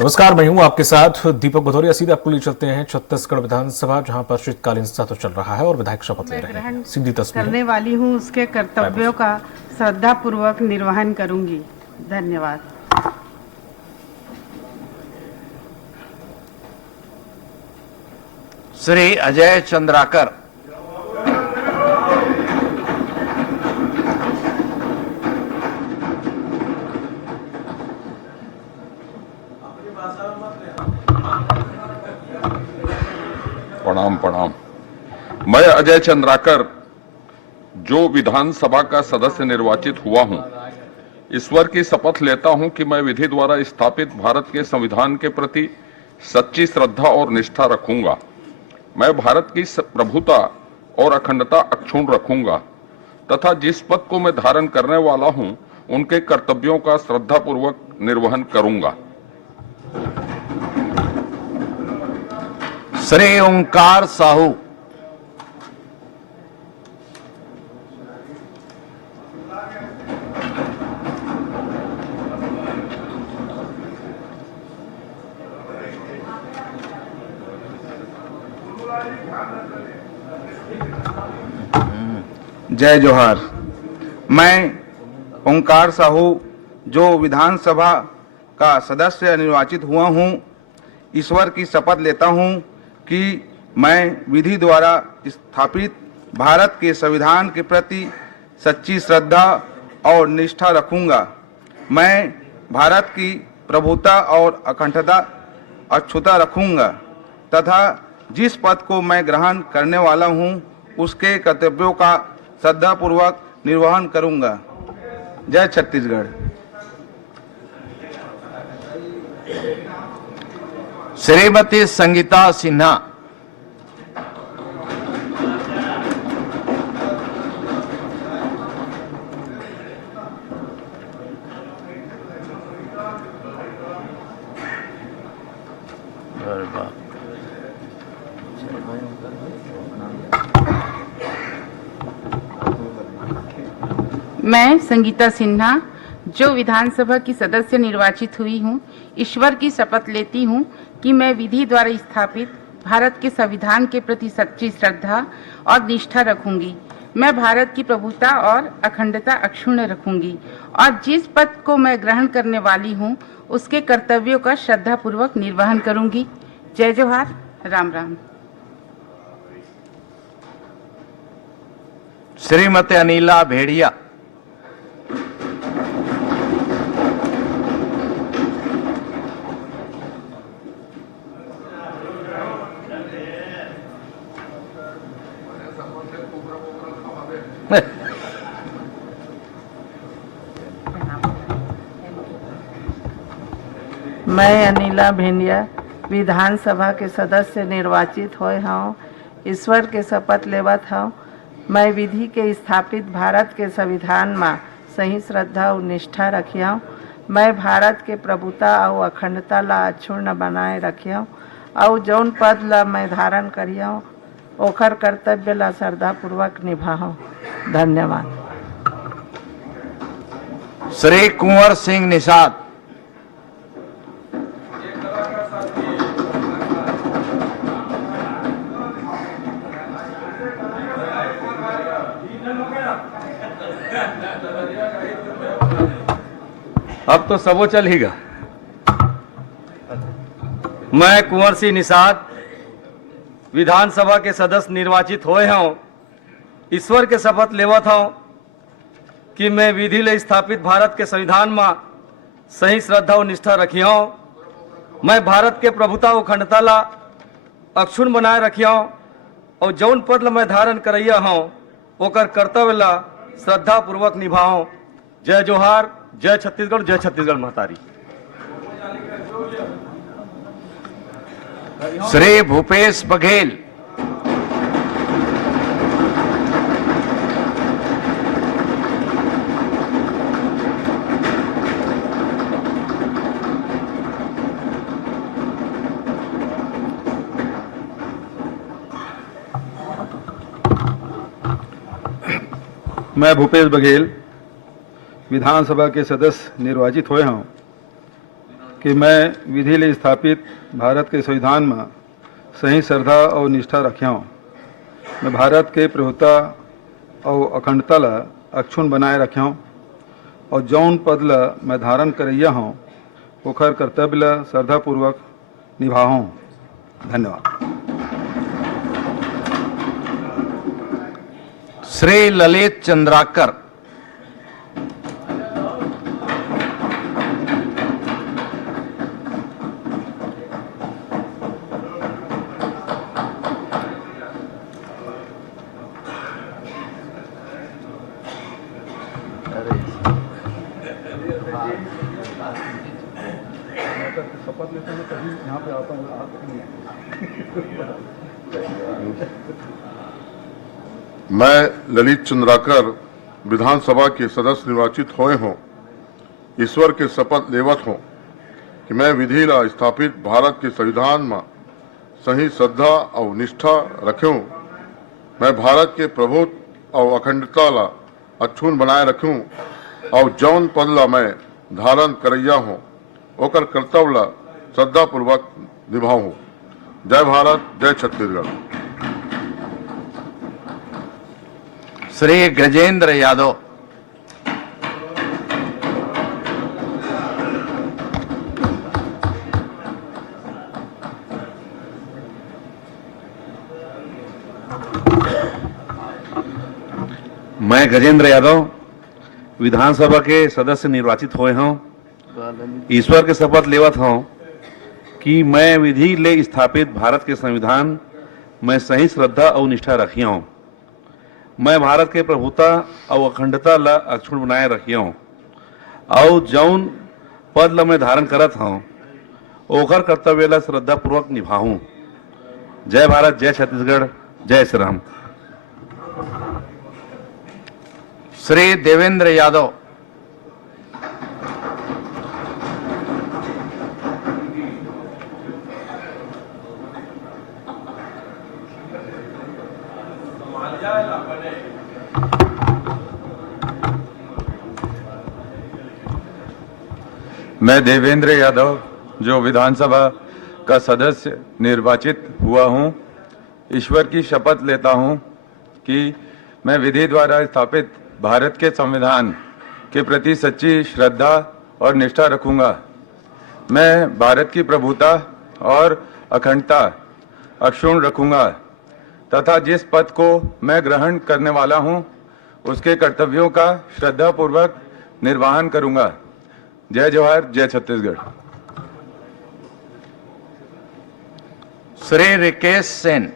नमस्कार, मैं हूं आपके साथ दीपक भदौरिया। सीधे आपको ले चलते हैं छत्तीसगढ़ विधानसभा, जहां पर शीतकालीन सत्र चल रहा है और विधायक शपथ ले रहे हैं। सीधी तस्वीर करने वाली हूं, उसके कर्तव्यों का श्रद्धा पूर्वक निर्वहन करूंगी। धन्यवाद। श्री अजय चंद्राकर। प्रणाम। मैं अजय चंद्राकर, जो विधानसभा का सदस्य निर्वाचित हुआ हूं, ईश्वर की शपथ लेता हूं कि मैं विधि द्वारा स्थापित भारत के संविधान के प्रति सच्ची श्रद्धा और निष्ठा रखूंगा। मैं भारत की प्रभुता और अखंडता अक्षुण्ण रखूंगा तथा जिस पद को मैं धारण करने वाला हूं, उनके कर्तव्यों का श्रद्धापूर्वक निर्वहन करूंगा। श्री ओंकार साहू। जय जोहार। मैं ओंकार साहू, जो विधानसभा का सदस्य निर्वाचित हुआ हूं, ईश्वर की शपथ लेता हूं कि मैं विधि द्वारा स्थापित भारत के संविधान के प्रति सच्ची श्रद्धा और निष्ठा रखूंगा। मैं भारत की प्रभुता और अखंडता अक्षुण्ण रखूंगा तथा जिस पद को मैं ग्रहण करने वाला हूं, उसके कर्तव्यों का श्रद्धापूर्वक निर्वहन करूंगा। जय छत्तीसगढ़। श्रीमती संगीता सिन्हा। मैं संगीता सिन्हा, जो विधानसभा की सदस्य निर्वाचित हुई हूँ, ईश्वर की शपथ लेती हूँ कि मैं विधि द्वारा स्थापित भारत के संविधान के प्रति सच्ची श्रद्धा और निष्ठा रखूंगी। मैं भारत की प्रभुता और अखंडता अक्षुण्ण रखूंगी और जिस पद को मैं ग्रहण करने वाली हूँ, उसके कर्तव्यों का श्रद्धापूर्वक निर्वहन करूंगी। जय जोहार। राम राम। श्रीमती अनिला भेड़िया। मैं अनिला भेंडिया, विधानसभा के सदस्य निर्वाचित हुए हूँ, ईश्वर के शपथ लेवत हूँ। मैं विधि के स्थापित भारत के संविधान में सही श्रद्धा और निष्ठा रखिया। मैं भारत के प्रभुता और अखंडता ला अक्षुण्ण बनाए रखिया और जौन पद ला मैं धारण करिया, ओखर कर्तव्य ला श्रद्धापूर्वक निभाऊं। धन्यवाद। श्री कुंवर सिंह निषाद। अब तो सबो चल हीगा। मैं कुंवर सिंह निषाद, विधानसभा के सदस्य निर्वाचित होए हूँ, ईश्वर के शपथ लेवत हूँ कि मैं विधि ले स्थापित भारत के संविधान में सही श्रद्धा और निष्ठा रखी हूँ। मैं भारत के प्रभुता और अखंडता ला अक्षुण्ण बनाए रखी हूँ और जौन पद ला मैं धारण करैया हूँ, ओकर कर्तव्य ला श्रद्धा पूर्वक निभाऊं। जय जोहार। जय छत्तीसगढ़। जय छत्तीसगढ़ महतारी। श्री भूपेश बघेल। मैं भूपेश बघेल, विधानसभा के सदस्य निर्वाचित हुए हूँ। कि मैं विधि ले स्थापित भारत के संविधान में सही श्रद्धा और निष्ठा रखियाँ। मैं भारत के प्रभुता और अखंडता ला अक्षुण बनाए रखियाँ और जौन पद ला मैं धारण करैया हूँ ओखर कर्तव्य ला श्रद्धापूर्वक निभाऊँ। धन्यवाद। श्री ललित चंद्राकर। मैं ललित चंद्राकर विधानसभा के सदस्य निर्वाचित होए हों ईश्वर के शपथ लेवत हों कि मैं विधि ला स्थापित भारत के संविधान में सही श्रद्धा और निष्ठा रखूं। मैं भारत के प्रभुत्व और अखंडता ला अक्षुण बनाए रखूं और जौन पद ला मैं धारण करैया हूं ओकर कर्तव्य ला श्रद्धापूर्वक निभाऊं। जय भारत, जय छत्तीसगढ़। श्री गजेंद्र यादव। मैं गजेंद्र यादव विधानसभा के सदस्य निर्वाचित हुए हूँ ईश्वर के शपथ लेवत हूँ कि मैं विधि ले स्थापित भारत के संविधान में सही श्रद्धा और निष्ठा रखी हूँ। मैं भारत के प्रभुता और अखंडता ला अक्षुण बनाए रखी हूँ और जौन पद ला मैं धारण करत हूँ ओखर कर्तव्य ला श्रद्धा पूर्वक निभाऊं। जय भारत, जय छत्तीसगढ़, जय श्री राम। श्री देवेंद्र यादव। मैं देवेंद्र यादव जो विधानसभा का सदस्य निर्वाचित हुआ हूं, ईश्वर की शपथ लेता हूं कि मैं विधि द्वारा स्थापित भारत के संविधान के प्रति सच्ची श्रद्धा और निष्ठा रखूंगा। मैं भारत की प्रभुता और अखंडता अक्षुण्ण रखूंगा तथा जिस पद को मैं ग्रहण करने वाला हूं उसके कर्तव्यों का श्रद्धापूर्वक निर्वहन करूंगा। जय जवाहर, जय छत्तीसगढ़। श्री रिकेश सेन।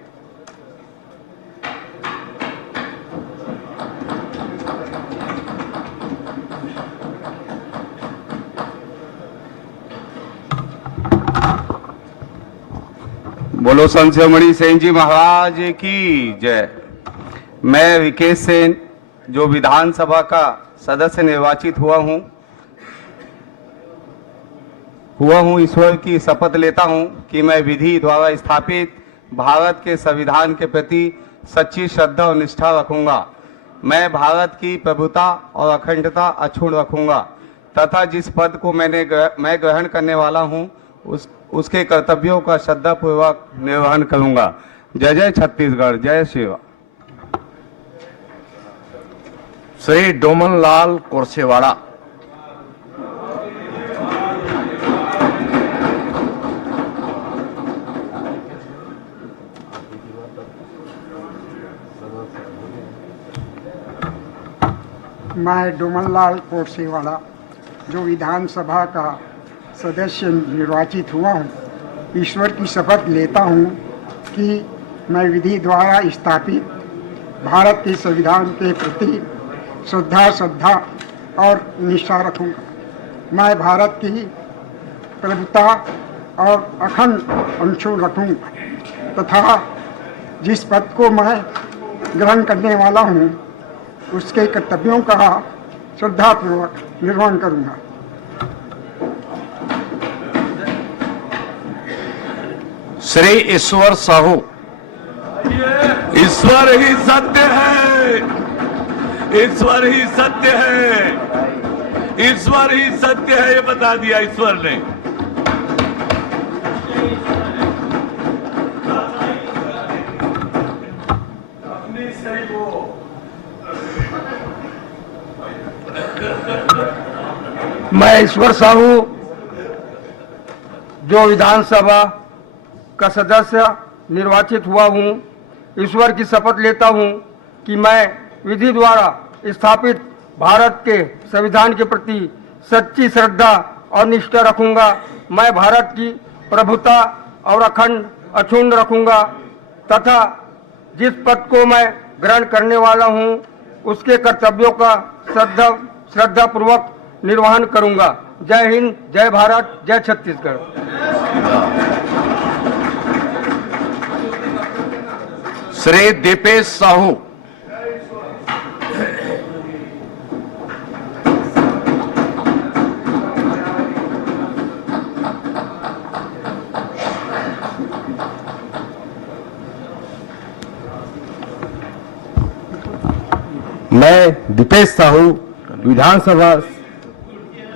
बोलो संत शिरोमणि सेन जी महाराज की जय। मैं विकेश सेन जो विधानसभा का सदस्य निर्वाचित हुआ हूँ ईश्वर की शपथ लेता हूँ कि मैं विधि द्वारा स्थापित भारत के संविधान के प्रति सच्ची श्रद्धा और निष्ठा रखूंगा। मैं भारत की प्रभुता और अखंडता अक्षुण्ण रखूंगा तथा जिस पद को मैं ग्रहण करने वाला हूँ उसके कर्तव्यों का श्रद्धापूर्वक निर्वहन करूंगा। जय जय छत्तीसगढ़, जय श्री राम। श्री डोमन लाल कोरसेवाड़ा। मैं डोमनलाल कोरसेवाड़ा जो विधानसभा का सदस्य निर्वाचित हुआ हूँ, ईश्वर की शपथ लेता हूँ कि मैं विधि द्वारा स्थापित भारत के संविधान के प्रति श्रद्धा और निष्ठा रखूँगा। मैं भारत की प्रभुता और अखंड अक्षुण्ण रखूँगा तथा जिस पद को मैं ग्रहण करने वाला हूँ उसके कर्तव्यों का श्रद्धापूर्वक निर्वहन करूँगा। श्री ईश्वर साहू। ईश्वर ही सत्य है, ईश्वर ही सत्य है, ईश्वर ही सत्य है, ये बता दिया ईश्वर ने। मैं ईश्वर साहू जो विधानसभा का सदस्य निर्वाचित हुआ हूँ, ईश्वर की शपथ लेता हूँ कि मैं विधि द्वारा स्थापित भारत के संविधान के प्रति सच्ची श्रद्धा और निष्ठा रखूंगा। मैं भारत की प्रभुता और अखंड रखूंगा तथा जिस पद को मैं ग्रहण करने वाला हूँ उसके कर्तव्यों का श्रद्धापूर्वक निर्वहन करूंगा। जय हिंद, जय भारत, जय छत्तीसगढ़। श्री दीपेश साहू। मैं दीपेश साहू विधानसभा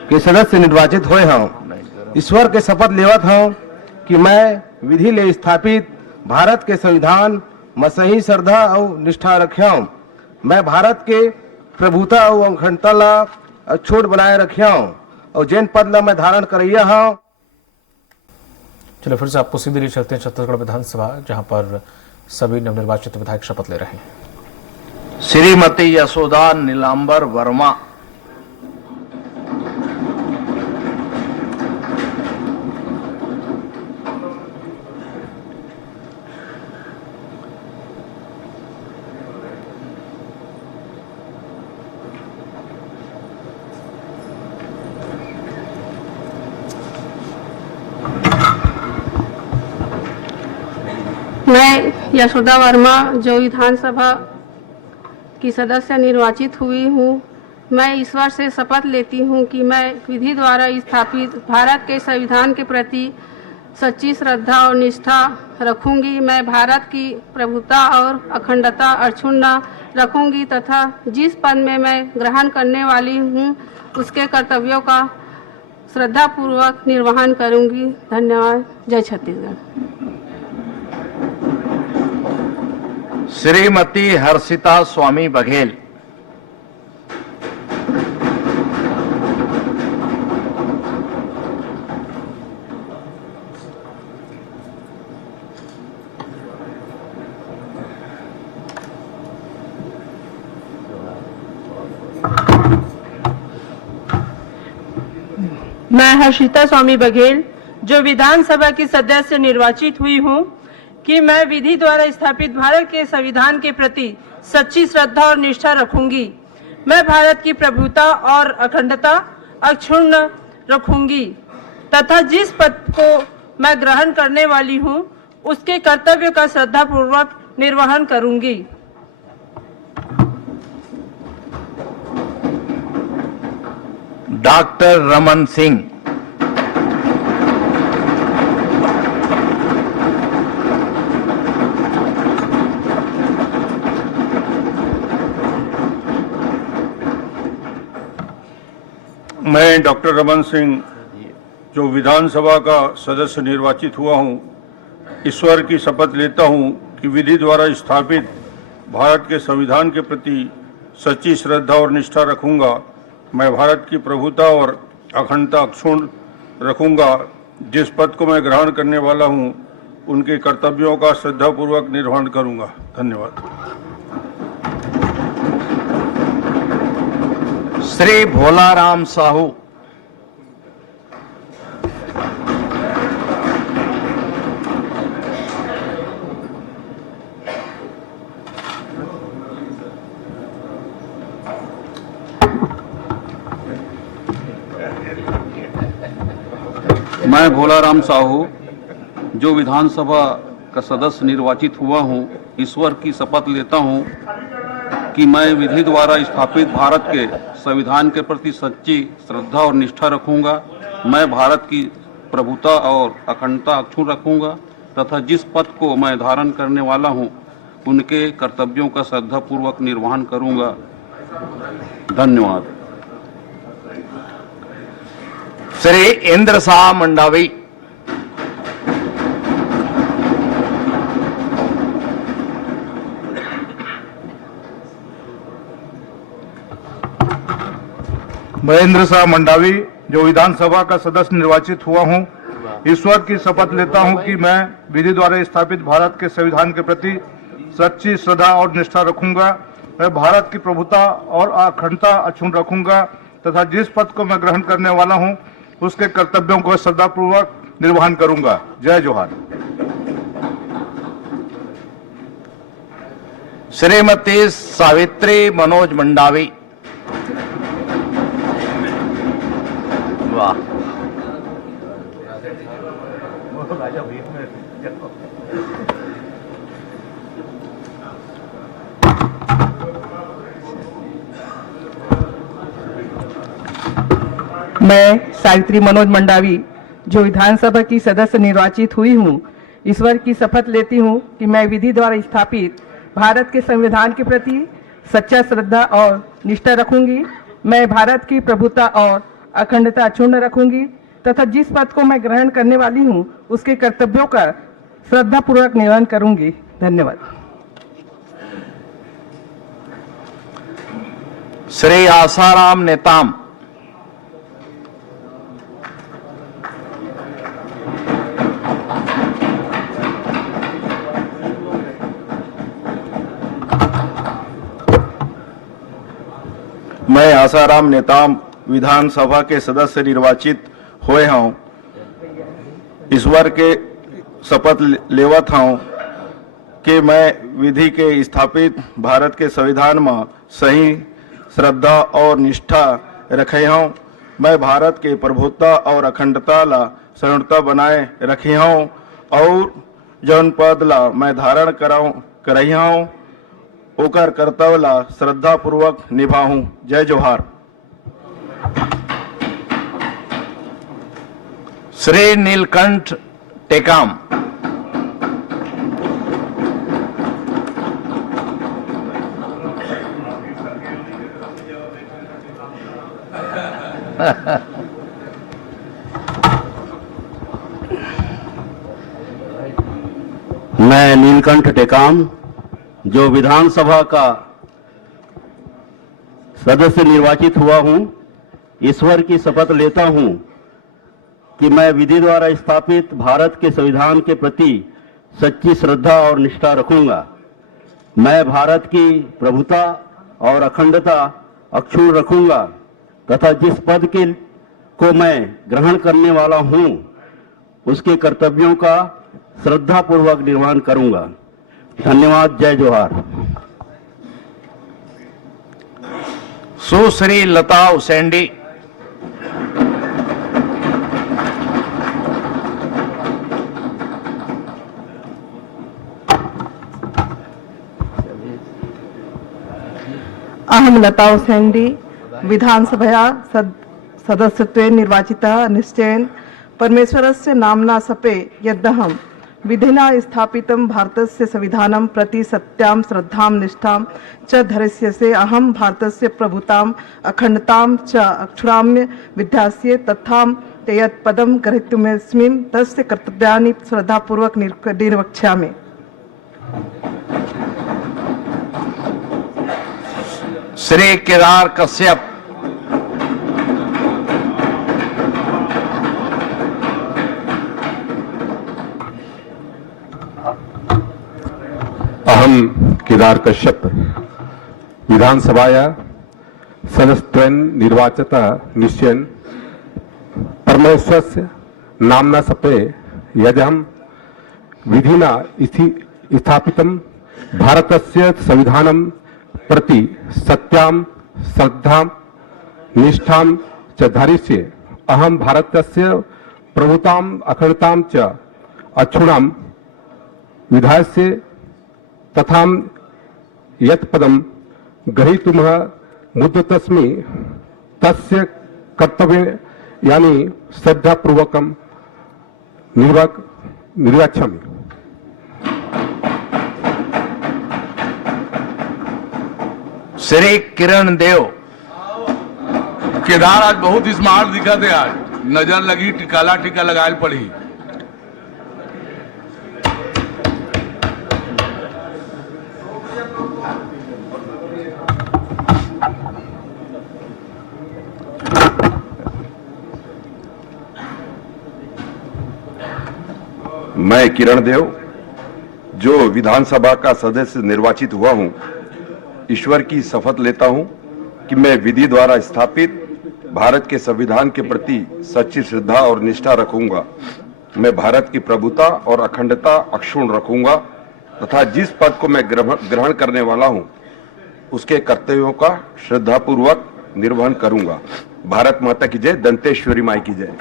के सदस्य निर्वाचित हुए हूँ। ईश्वर के शपथ लेवत हूँ कि मैं विधि ले स्थापित भारत के संविधान में सही श्रद्धा और निष्ठा रखूँ। मैं भारत के प्रभुता और अखंडता ला छोड़ बनाए रखूँ और जैन पद ला मैं धारण करैया हूँ। चलिए फिर से आपको सीधे ले चलते हैं छत्तीसगढ़ विधानसभा, जहां पर सभी नवनिर्वाचित विधायक शपथ ले रहे हैं। श्रीमती यशोदा नीलांबर वर्मा। मैं यशोदा वर्मा जो विधानसभा की सदस्य निर्वाचित हुई हूँ, मैं ईश्वर से शपथ लेती हूँ कि मैं विधि द्वारा स्थापित भारत के संविधान के प्रति सच्ची श्रद्धा और निष्ठा रखूंगी। मैं भारत की प्रभुता और अखंडता अक्षुण्ण रखूंगी तथा जिस पद में मैं ग्रहण करने वाली हूँ उसके कर्तव्यों का श्रद्धापूर्वक निर्वहन करूंगी। धन्यवाद। जय छत्तीसगढ़। श्रीमती हर्षिता स्वामी बघेल। मैं हर्षिता स्वामी बघेल जो विधानसभा की सदस्य निर्वाचित हुई हूँ कि मैं विधि द्वारा स्थापित भारत के संविधान के प्रति सच्ची श्रद्धा और निष्ठा रखूंगी। मैं भारत की प्रभुता और अखंडता अक्षुण्ण रखूंगी तथा जिस पद को मैं ग्रहण करने वाली हूं उसके कर्तव्य का श्रद्धापूर्वक निर्वहन करूंगी। डॉक्टर रमन सिंह। मैं डॉक्टर रमन सिंह जो विधानसभा का सदस्य निर्वाचित हुआ हूं, ईश्वर की शपथ लेता हूं कि विधि द्वारा स्थापित भारत के संविधान के प्रति सच्ची श्रद्धा और निष्ठा रखूंगा। मैं भारत की प्रभुता और अखंडता अक्षुण्ण रखूंगा। जिस पद को मैं ग्रहण करने वाला हूं उनके कर्तव्यों का श्रद्धापूर्वक निर्वहन करूंगा। धन्यवाद। श्री भोलाराम साहू। मैं भोलाराम साहू जो विधानसभा का सदस्य निर्वाचित हुआ हूं, ईश्वर की शपथ लेता हूं कि मैं विधि द्वारा स्थापित भारत के संविधान के प्रति सच्ची श्रद्धा और निष्ठा रखूंगा। मैं भारत की प्रभुता और अखंडता अक्षुण्ण रखूंगा तथा जिस पद को मैं धारण करने वाला हूं उनके कर्तव्यों का श्रद्धापूर्वक निर्वहन करूंगा। धन्यवाद। श्री इंद्र शाह मंडावी। मैं इंद्र शाह मंडावी जो विधानसभा का सदस्य निर्वाचित हुआ हूं, ईश्वर की शपथ लेता हूं कि मैं विधि द्वारा स्थापित भारत के संविधान के प्रति सच्ची श्रद्धा और निष्ठा रखूंगा। मैं भारत की प्रभुता और अखंडता अक्षुण्ण रखूंगा तथा जिस पद को मैं ग्रहण करने वाला हूं उसके कर्तव्यों को श्रद्धापूर्वक निर्वहन करूंगा। जय जोहार। श्रीमती सावित्री मनोज मंडावी। वाह। मैं सावित्री मनोज मंडावी जो विधानसभा की सदस्य निर्वाचित हुई हूँ, ईश्वर की शपथ लेती हूँ कि मैं विधि द्वारा स्थापित भारत के संविधान के प्रति सच्चा श्रद्धा और निष्ठा रखूंगी। मैं भारत की प्रभुता और अखंडता अक्षुण्ण रखूंगी तथा जिस पद को मैं ग्रहण करने वाली हूँ उसके कर्तव्यों का श्रद्धापूर्वक निर्वहन करूंगी। धन्यवाद। श्री आसाराम नेताम। मैं आसाराम नेताम विधानसभा के सदस्य निर्वाचित हुए हूँ, ईश्वर के शपथ लेवत हूँ कि मैं विधि के स्थापित भारत के संविधान में सही श्रद्धा और निष्ठा रखे हूँ। मैं भारत के प्रभुता और अखंडता ला संयुक्ता बनाए रखी हूँ और जौन पद ला मैं धारण करही हूँ ओकर कर्तव्य ला श्रद्धा पूर्वक निभाऊं। जय जोहार। श्री नीलकंठ टेकाम। मैं नीलकंठ टेकाम जो विधानसभा का सदस्य निर्वाचित हुआ हूं, ईश्वर की शपथ लेता हूं कि मैं विधि द्वारा स्थापित भारत के संविधान के प्रति सच्ची श्रद्धा और निष्ठा रखूंगा। मैं भारत की प्रभुता और अखंडता अक्षुण्ण रखूंगा तथा जिस पद को मैं ग्रहण करने वाला हूं उसके कर्तव्यों का श्रद्धापूर्वक निर्वहन करूंगा। धन्यवाद। जय जोहार। सुश्री लता उसेंडी। अहम लता उसेंडी विधानसभा सदस्यत्वेन निर्वाचिता निश्चयेन परमेश्वरस्य नाम्ना सपे यद्दहं विधिना स्थापितं भारतस्य संविधानं प्रति सत्यां श्रद्धां निष्ठां च धरिष्यसे। अहं भारतस्य प्रभुतां अखंडतां च अक्षुणाम्य विध्यास्ये तथा ते यत् पदं ग्रहीतुमस्मि तस्य कर्तव्यानि श्रद्धापूर्वक निर्वक्ष्यामि। श्री केदार कश्यप। अहम केदार कश्यप विधानसभाया सदस्यत्वेन निर्वाचिता निश्चयेन परमेश्वरस्य नाम्ना सपे यदहं विधिना स्थापितं भारतस्य संविधानं प्रति सत्यां श्रद्धां निष्ठां च धारिष्ये। अहं भारतस्य प्रभुतां अखंडतां च अक्षुणां विधास्ये तथा यत् पदं ग्रहीतुमः मुद्यतस्मि तस्य कर्तव्यानि श्रद्धापूर्वकं निर्वक्ष्यामि। श्री किरण देव। केदार आज बहुत स्मार्ट दिखा थे। आज नजर लगी काला टीका लगाए पड़ी। मैं किरण देव जो विधानसभा का सदस्य निर्वाचित हुआ हूं, ईश्वर की शपथ लेता हूं कि मैं विधि द्वारा स्थापित भारत के संविधान के प्रति सच्ची श्रद्धा और निष्ठा रखूंगा। मैं भारत की प्रभुता और अखंडता अक्षुण्ण रखूंगा तथा जिस पद को मैं ग्रहण करने वाला हूं उसके कर्तव्यों का श्रद्धापूर्वक निर्वहन करूंगा। भारत माता की जय। दंतेश्वरी माई की जय।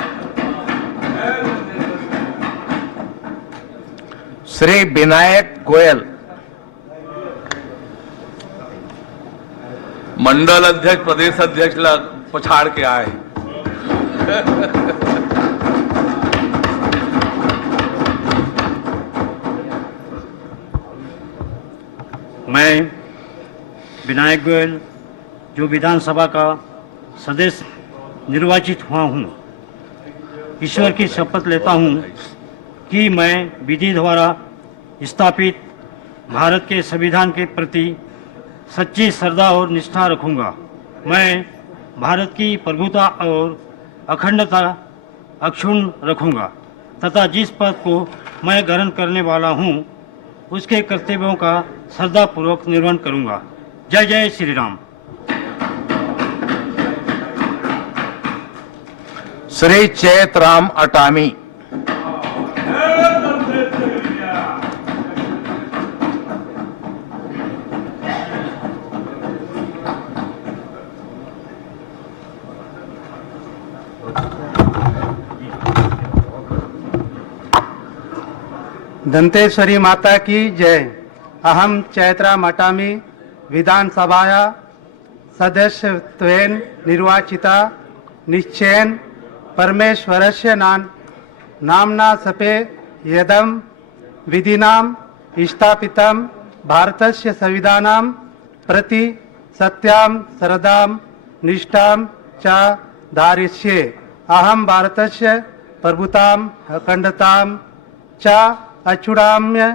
श्री विनायक गोयल। मंडल अध्यक्ष प्रदेश अध्यक्ष ला पछाड़ के आए। मैं विनायक गोयल जो विधानसभा का सदस्य निर्वाचित हुआ हूँ, ईश्वर की शपथ लेता हूँ कि मैं विधि द्वारा स्थापित भारत के संविधान के प्रति सच्ची श्रद्धा और निष्ठा रखूँगा। मैं भारत की प्रभुता और अखंडता अक्षुण्ण रखूँगा तथा जिस पद को मैं ग्रहण करने वाला हूँ उसके कर्तव्यों का श्रद्धापूर्वक निर्वहन करूँगा। जय जय श्री राम। श्री चैतराम अटामी। दंतेश्वरी माता की जय। अहम चैत्रा मटामी विधानसभाया सदस्यत्वेन निर्वाचिता निश्चयेन परमेश्वरस्य नाम्ना सपे यदम विधिनाम स्थापितं भारतस्य संविधानं प्रति सत्यां श्रद्धां निष्ठां च धारयिष्ये। अहं भारतस्य प्रभुतां अखंडतां च अक्षुण्णाम्य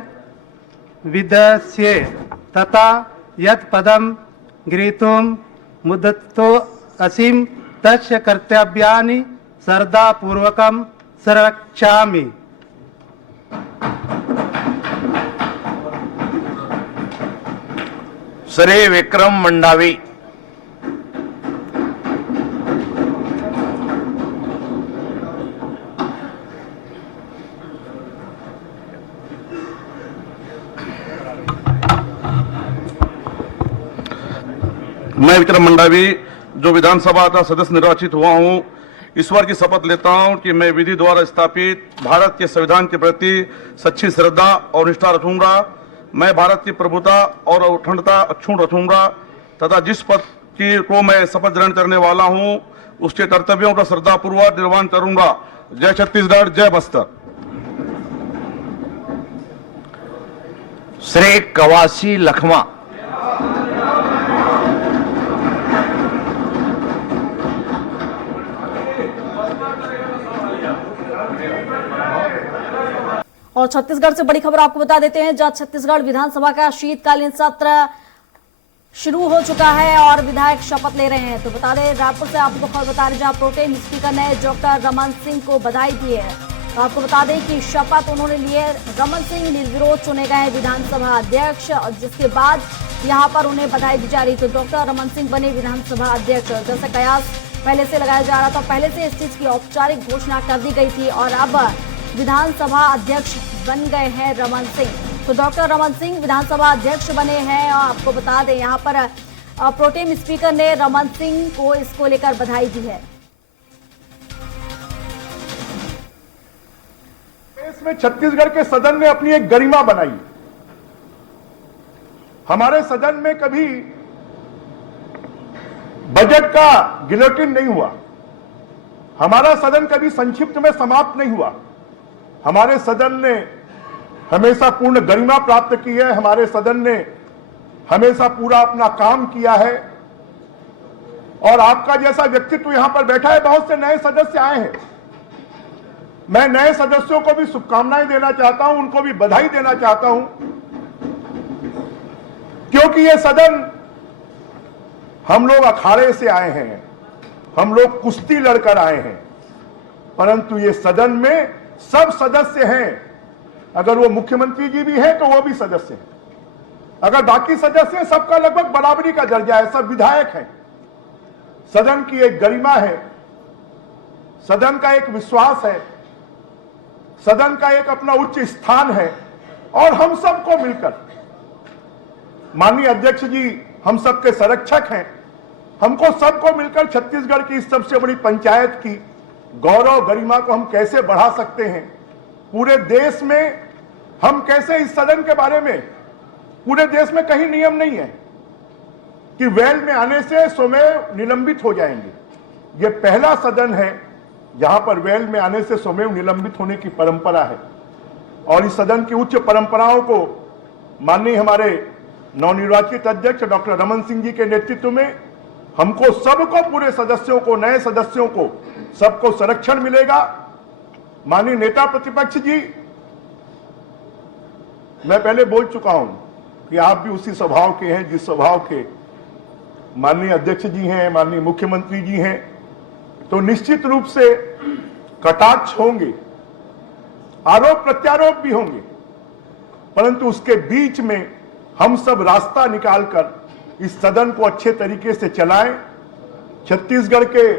विदस्ये तथा यत् पदं गृहीतुं मुदतो असीम तस्य कर्तव्यानि श्रद्धापूर्वकं संरक्षामि। श्री विक्रम मंडावी। मैं विक्रम मंडावी जो विधानसभा का सदस्य निर्वाचित हुआ हूं, ईश्वर की शपथ लेता हूं कि मैं विधि द्वारा स्थापित भारत के संविधान के प्रति सच्ची श्रद्धा और निष्ठा रखूंगा। मैं भारत की प्रभुता और अखंडता अक्षुण्ण रखूंगा तथा जिस पद को मैं शपथ ग्रहण करने वाला हूं उसके कर्तव्यों का श्रद्धापूर्वक निर्वहन करूंगा। जय छत्तीसगढ़, जय बस्तर। श्री कवासी लखमा। और छत्तीसगढ़ से बड़ी खबर आपको बता देते हैं, जहां छत्तीसगढ़ विधानसभा का शीतकालीन सत्र शुरू हो चुका है और विधायक शपथ ले रहे हैं। तो बता दें, रायपुर से आपको खबर बता रहे, जहां प्रोटेम स्पीकर ने डॉक्टर रमन सिंह को बधाई दी है। तो आपको बता दें कि शपथ उन्होंने लिए। रमन सिंह निर्विरोध चुने गए विधानसभा अध्यक्ष, जिसके बाद यहां पर उन्हें बधाई दी जा रही। तो डॉक्टर रमन सिंह बने विधानसभा अध्यक्ष। जैसे कयास पहले से लगाया जा रहा था, पहले से इस चीज की औपचारिक घोषणा कर दी गई थी और अब विधानसभा अध्यक्ष बन गए हैं रमन सिंह। तो डॉक्टर रमन सिंह विधानसभा अध्यक्ष बने हैं। और आपको बता दें, यहाँ पर प्रोटेम स्पीकर ने रमन सिंह को इसको लेकर बधाई दी है। इसमें छत्तीसगढ़ के सदन ने अपनी एक गरिमा बनाई। हमारे सदन में कभी बजट का गिलोटिन नहीं हुआ। हमारा सदन कभी संक्षिप्त में समाप्त नहीं हुआ। हमारे सदन ने हमेशा पूर्ण गरिमा प्राप्त की है। हमारे सदन ने हमेशा पूरा अपना काम किया है। और आपका जैसा व्यक्तित्व यहां पर बैठा है, बहुत से नए सदस्य आए हैं। मैं नए सदस्यों को भी शुभकामनाएं देना चाहता हूं, उनको भी बधाई देना चाहता हूं, क्योंकि ये सदन, हम लोग अखाड़े से आए हैं, हम लोग कुश्ती लड़कर आए हैं, परंतु ये सदन में सब सदस्य हैं अगर वो मुख्यमंत्री जी भी हैं तो वो भी सदस्य हैं। अगर बाकी सदस्य हैं, सबका लगभग बराबरी का दर्जा है, सब विधायक हैं। सदन की एक गरिमा है, सदन का एक विश्वास है, सदन का एक अपना उच्च स्थान है। और हम सबको मिलकर, माननीय अध्यक्ष जी हम सबके संरक्षक हैं, हमको सबको मिलकर छत्तीसगढ़ की इस सबसे बड़ी पंचायत की गौरव गरिमा को हम कैसे बढ़ा सकते हैं। पूरे देश में हम कैसे इस सदन के बारे में, पूरे देश में कहीं नियम नहीं है कि वेल में आने से स्वमेव निलंबित हो जाएंगे। ये पहला सदन है जहां पर वेल में आने से स्वमेव निलंबित होने की परंपरा है। और इस सदन की उच्च परंपराओं को माननीय हमारे नवनिर्वाचित अध्यक्ष डॉक्टर रमन सिंह जी के नेतृत्व में हमको सबको, पूरे सदस्यों को, नए सदस्यों को, सबको संरक्षण मिलेगा। माननीय नेता प्रतिपक्ष जी, मैं पहले बोल चुका हूं कि आप भी उसी स्वभाव के हैं जिस स्वभाव के माननीय अध्यक्ष जी हैं, माननीय मुख्यमंत्री जी हैं। तो निश्चित रूप से कटाक्ष होंगे, आरोप प्रत्यारोप भी होंगे, परंतु उसके बीच में हम सब रास्ता निकालकर इस सदन को अच्छे तरीके से चलाएं। छत्तीसगढ़ के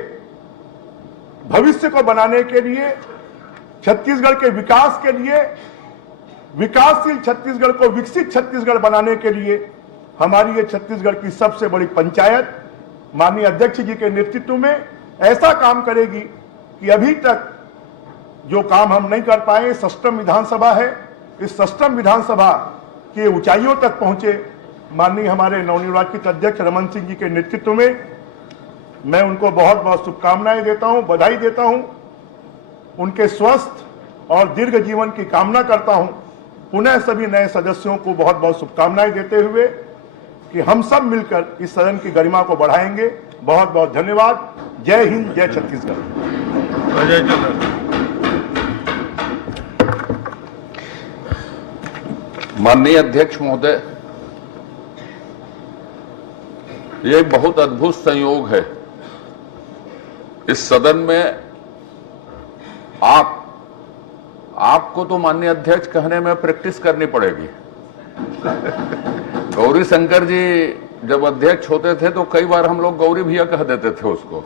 भविष्य को बनाने के लिए, छत्तीसगढ़ के विकास के लिए, विकासशील छत्तीसगढ़ को विकसित छत्तीसगढ़ बनाने के लिए हमारी ये छत्तीसगढ़ की सबसे बड़ी पंचायत माननीय अध्यक्ष जी के नेतृत्व में ऐसा काम करेगी कि अभी तक जो काम हम नहीं कर पाए, सष्टम विधानसभा है, इस सष्टम विधानसभा की ऊंचाइयों तक पहुंचे। माननीय हमारे नवनिर्वाचित अध्यक्ष रमन सिंह जी के नेतृत्व में मैं उनको बहुत बहुत शुभकामनाएं देता हूं, बधाई देता हूं, उनके स्वस्थ और दीर्घ जीवन की कामना करता हूं। पुनः सभी नए सदस्यों को बहुत बहुत शुभकामनाएं देते हुए कि हम सब मिलकर इस सदन की गरिमा को बढ़ाएंगे। बहुत बहुत धन्यवाद। जय हिंद, जय छत्तीसगढ़। माननीय अध्यक्ष महोदय, ये एक बहुत अद्भुत संयोग है। इस सदन में आपको तो माननीय अध्यक्ष कहने में प्रैक्टिस करनी पड़ेगी। गौरी शंकर जी जब अध्यक्ष होते थे तो कई बार हम लोग गौरी भैया कह देते थे उसको,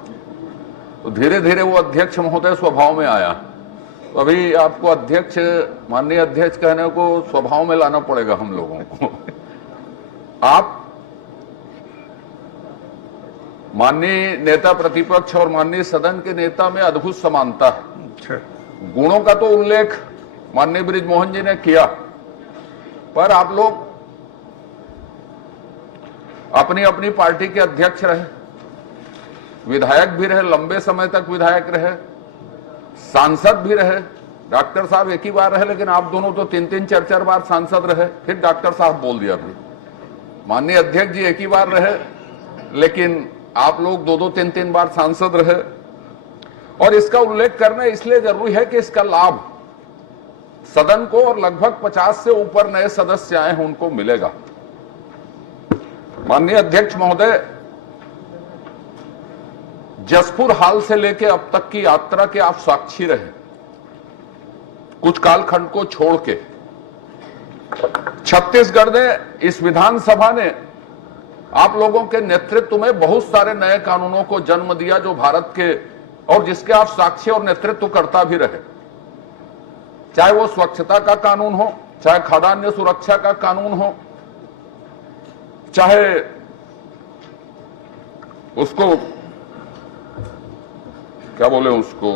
तो धीरे धीरे वो अध्यक्ष महोदय स्वभाव में आया। तो अभी आपको अध्यक्ष, माननीय अध्यक्ष कहने को स्वभाव में लाना पड़ेगा हम लोगों को। आप माननीय नेता प्रतिपक्ष और माननीय सदन के नेता में अद्भुत समानता है। गुणों का तो उल्लेख माननीय बृजमोहन जी ने किया, पर आप लोग अपनी अपनी पार्टी के अध्यक्ष रहे, विधायक भी रहे, लंबे समय तक विधायक रहे, सांसद भी रहे। डॉक्टर साहब एक ही बार रहे, लेकिन आप दोनों तो 3-3, 4-4 बार सांसद रहे। फिर डॉक्टर साहब बोल दिया भी। माननीय अध्यक्ष जी एक ही बार रहे, लेकिन आप लोग 2-2, 3-3 बार सांसद रहे। और इसका उल्लेख करना इसलिए जरूरी है कि इसका लाभ सदन को और लगभग 50 से ऊपर नए सदस्य आए हैं उनको मिलेगा। माननीय अध्यक्ष महोदय, जसपुर हाल से लेकर अब तक की यात्रा के आप साक्षी रहे। कुछ कालखंड को छोड़ के छत्तीसगढ़ ने, इस विधानसभा ने आप लोगों के नेतृत्व में बहुत सारे नए कानूनों को जन्म दिया जो भारत के, और जिसके आप साक्षी और नेतृत्व करता भी रहे। चाहे वो स्वच्छता का कानून हो, चाहे खाद्यान्न सुरक्षा का कानून हो, चाहे उसको क्या बोले, उसको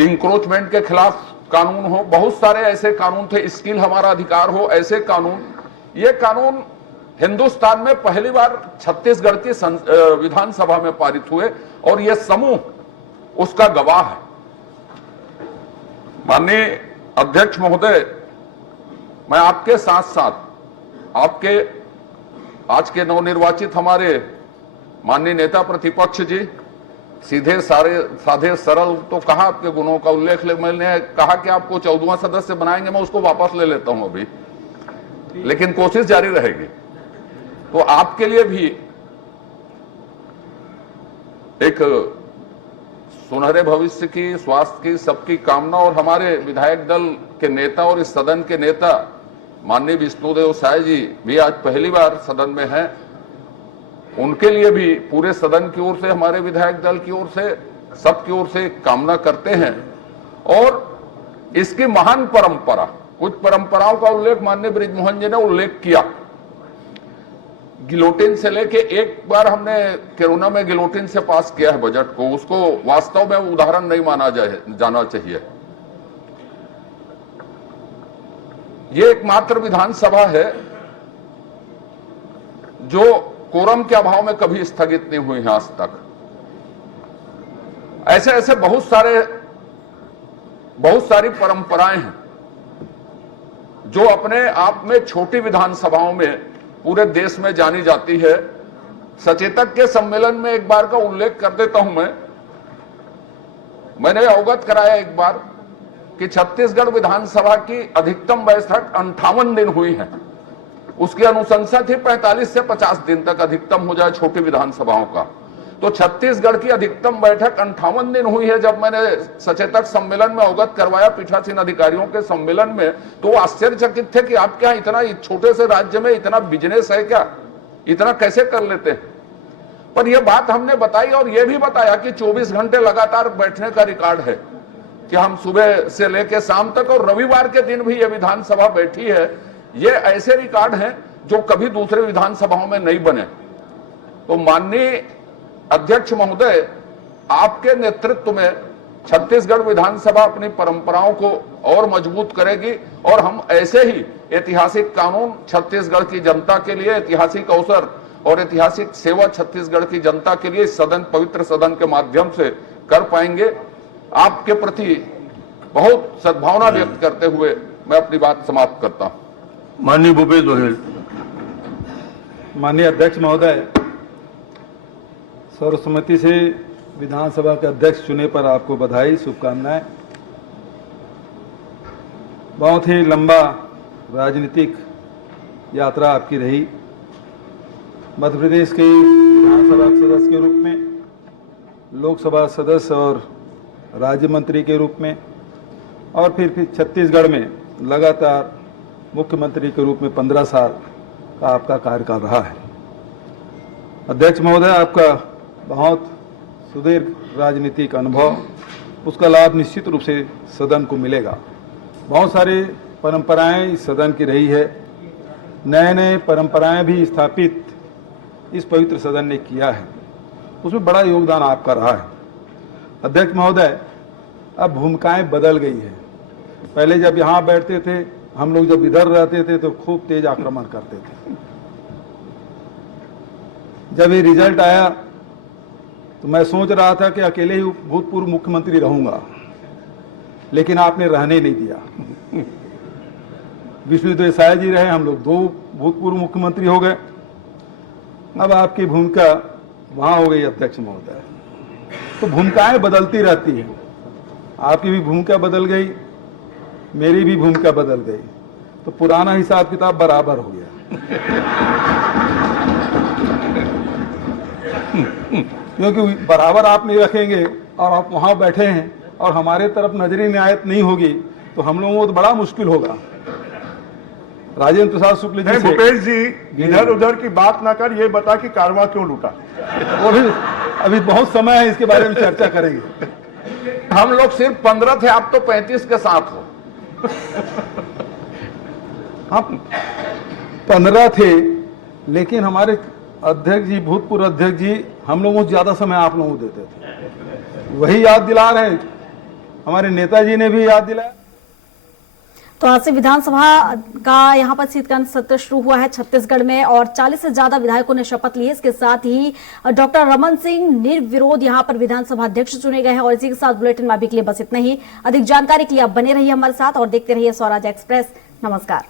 इंक्रोचमेंट के खिलाफ कानून हो। बहुत सारे ऐसे कानून थे, स्किल हमारा अधिकार हो, ऐसे कानून। ये कानून हिंदुस्तान में पहली बार छत्तीसगढ़ की विधानसभा में पारित हुए और ये समूह उसका गवाह है। माननीय अध्यक्ष महोदय, मैं आपके साथ साथ आपके आज के नवनिर्वाचित हमारे माननीय नेता प्रतिपक्ष जी, सीधे साधे सरल तो कहा, आपके गुणों का उल्लेख, मैंने कहा कि आपको 14वां सदस्य बनाएंगे, मैं उसको वापस ले लेता हूं अभी, लेकिन कोशिश जारी रहेगी। तो आपके लिए भी एक सुनहरे भविष्य की, स्वास्थ्य की, सबकी कामना। और हमारे विधायक दल के नेता और इस सदन के नेता माननीय विष्णुदेव साय जी भी आज पहली बार सदन में हैं। उनके लिए भी पूरे सदन की ओर से, हमारे विधायक दल की ओर से, सबकी ओर से कामना करते हैं। और इसकी महान परंपरा, कुछ परंपराओं का उल्लेख माननीय बृजमोहन जी ने उल्लेख किया। गिलोटिन से लेके, एक बार हमने कोरोना में गिलोटिन से पास किया है बजट को, उसको वास्तव में उदाहरण नहीं माना जाना चाहिए। ये एकमात्र विधानसभा है जो कोरम के अभाव में कभी स्थगित नहीं हुई है आज तक। ऐसे ऐसे बहुत सारी परंपराएं हैं जो अपने आप में छोटी विधानसभाओं में पूरे देश में जानी जाती है। सचेतक के सम्मेलन में एक बार का उल्लेख कर देता हूं मैंने अवगत कराया एक बार कि छत्तीसगढ़ विधानसभा की अधिकतम बैठक 58 दिन हुई है। उसकी अनुशंसा थी 45 से 50 दिन तक अधिकतम हो जाए छोटी विधानसभाओं का। तो छत्तीसगढ़ की अधिकतम बैठक 58 दिन हुई है। जब मैंने सचेतक सम्मेलन में अवगत करवाया पीठासीन अधिकारियों के सम्मेलन में, तो आश्चर्यचकित थे कि आप क्या इतना छोटे से राज्य में इतना बिजनेस है क्या, इतना कैसे कर लेते हैं। पर यह बात हमने बताई और यह भी बताया कि 24 घंटे लगातार बैठने का रिकॉर्ड है कि हम सुबह से लेकर शाम तक, और रविवार के दिन भी यह विधानसभा बैठी है। ये ऐसे रिकॉर्ड हैं जो कभी दूसरे विधानसभाओं में नहीं बने। तो माननीय अध्यक्ष महोदय, आपके नेतृत्व में छत्तीसगढ़ विधानसभा अपनी परंपराओं को और मजबूत करेगी और हम ऐसे ही ऐतिहासिक कानून छत्तीसगढ़ की जनता के लिए, ऐतिहासिक अवसर और ऐतिहासिक सेवा छत्तीसगढ़ की जनता के लिए इस सदन, पवित्र सदन के माध्यम से कर पाएंगे। आपके प्रति बहुत सद्भावना व्यक्त करते हुए मैं अपनी बात समाप्त करता हूं। माननीय भूपेश बघेल। माननीय अध्यक्ष महोदय, सर्वसम्मति से विधानसभा के अध्यक्ष चुने पर आपको बधाई, शुभकामनाएं। बहुत ही लंबा राजनीतिक यात्रा आपकी रही। मध्य प्रदेश के विधानसभा सदस्य के रूप में, लोकसभा सदस्य और राज्य मंत्री के रूप में, और फिर छत्तीसगढ़ में लगातार मुख्यमंत्री के रूप में 15 साल का आपका कार्यकाल रहा है। अध्यक्ष महोदय, आपका बहुत सुदीर्घ राजनीतिक अनुभव, उसका लाभ निश्चित रूप से सदन को मिलेगा। बहुत सारी परंपराएं इस सदन की रही है, नए नए परंपराएं भी स्थापित इस पवित्र सदन ने किया है, उसमें बड़ा योगदान आपका रहा है। अध्यक्ष महोदय, अब भूमिकाएं बदल गई है। पहले जब यहाँ बैठते थे, हम लोग जब इधर रहते थे तो खूब तेज आक्रमण करते थे। जब ये रिजल्ट आया तो मैं सोच रहा था कि अकेले ही भूतपूर्व मुख्यमंत्री रहूंगा, लेकिन आपने रहने नहीं दिया। विष्णुदेव साय जी रहे, हम लोग 2 भूतपूर्व मुख्यमंत्री हो गए। अब आपकी भूमिका वहां हो गई अध्यक्ष महोदय। तो भूमिकाएं बदलती रहती हैं, आपकी भी भूमिका बदल गई, मेरी भी भूमिका बदल गई, तो पुराना हिसाब किताब बराबर हो गया। क्योंकि बराबर आप नहीं रखेंगे और आप वहां बैठे हैं और हमारे तरफ नजरी नियायत नहीं होगी तो हम लोगों को तो बड़ा मुश्किल होगा। राजेंद्र प्रसाद शुक्ल जी, भूपेश जी, इधर उधर की बात ना कर, ये बता कि कारवां क्यों लूटा। वो भी अभी बहुत समय है, इसके बारे में चर्चा करेंगे। हम लोग सिर्फ 15 थे, आप तो 35 के साथ हो। हम 15 थे, लेकिन हमारे अध्यक्ष जी, भूतपूर्व अध्यक्ष जी, हम लोगों को ज्यादा समय आप लोगों को देते थे। वही याद दिला रहे, हमारे नेताजी ने भी याद दिलाया। तो आज से विधानसभा का यहाँ पर शीतकालीन सत्र शुरू हुआ है छत्तीसगढ़ में और 40 से ज्यादा विधायकों ने शपथ ली है। इसके साथ ही डॉक्टर रमन सिंह निर्विरोध यहाँ पर विधानसभा अध्यक्ष चुने गए हैं। और इसी के साथ बुलेटिन में अभी के लिए बस इतना ही। अधिक जानकारी के लिए आप बने रहिए हमारे साथ और देखते रहिए स्वराज एक्सप्रेस। नमस्कार।